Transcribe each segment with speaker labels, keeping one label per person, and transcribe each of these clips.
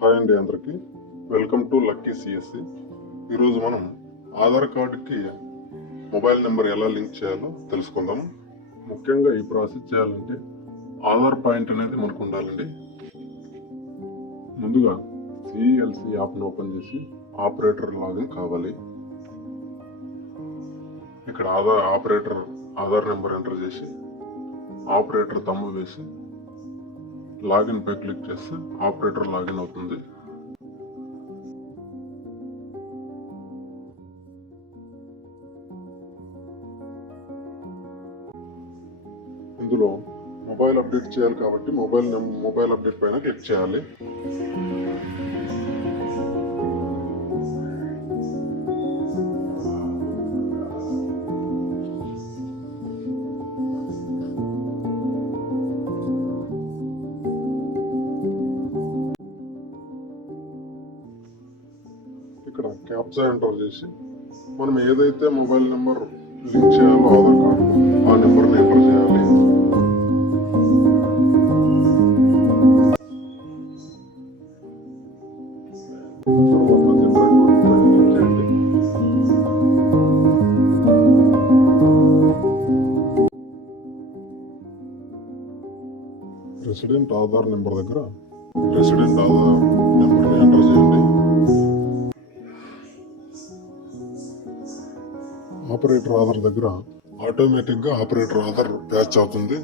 Speaker 1: Hi అండి అందరికీ. Welcome to lucky CSC ఈరోజు మనం ఆధార్ కార్డుకి మొబైల్ నెంబర్ ఎలా లింక్ చేయాలో తెలుసుకుందాం ముఖ్యంగా ఈ ప్రాసెస్ చేయాలంటే ఆధార్ పాయింట్ అనేది మనకు ఉండాలండి. ముందుగా సిఎల్సి యాప్ను ఓపెన్ చేసి ఆపరేటర్ లాగిన్ కావాలి. ఇక్కడ Aadhaar operator Aadhaar number enter చేసి ఆపరేటర్ తమ్ము వేసి లాగిన్ పై క్లిక్ చేస్తే ఆపరేటర్ లాగిన్ అవుతుంది. ఇందులో మొబైల్ అప్డేట్ చేయాలి కాబట్టి మొబైల్ మొబైల్ అప్డేట్ పైన క్లిక్ చేయాలి. ఇక్కడ క్యాప్చర్ ఎంటర్ చేసి మనం ఏదైతే మొబైల్ నెంబర్ లింక్ చేయాలో ఆధార్ కార్డు ఆ నెంబర్ని ఎంటర్ చేయాలి. రెసిడెంట్ ఆధార్ నెంబర్ దగ్గర. రెసిడెంట్ ఆధార్ ఆపరేటర్ ఆధార్ దగ్గర ఆటోమేటిక్గా ఆపరేటర్ ఆధార్ ప్యాచ్ అవుతుంది.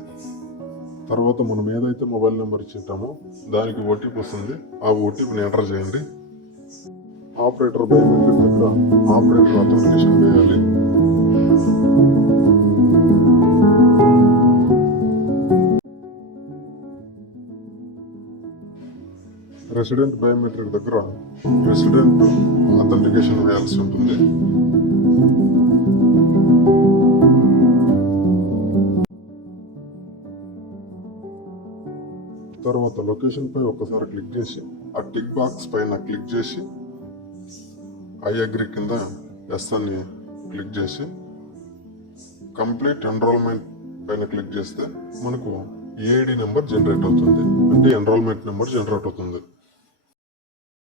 Speaker 1: తర్వాత మనం ఏదైతే మొబైల్ నెంబర్ ఇచ్చింటామో దానికి ఓటీపీ వస్తుంది. ఆ ఓటీపీని ఎంటర్ చేయండి. ఆపరేటర్ బయోమెట్రిక్ దగ్గర ఆపరేటర్ అథెంటికేషన్ వేయాలి. రెసిడెంట్ బయోమెట్రిక్ దగ్గర రెసిడెంట్ అథెంటికేషన్ వేయాల్సి ఉంటుంది. తర్వాత లొకేషన్ పై ఒకసారి క్లిక్ చేసి ఆ టిక్ బాక్స్ పైన క్లిక్ చేసి ఐ అగ్రి కింద ఎస్ అని క్లిక్ చేసి కంప్లీట్ ఎన్రోల్మెంట్ పైన క్లిక్ చేస్తే మనకు ఏఐడి నెంబర్ జనరేట్ అవుతుంది. అంటే ఎన్రోల్మెంట్ నెంబర్ జనరేట్ అవుతుంది.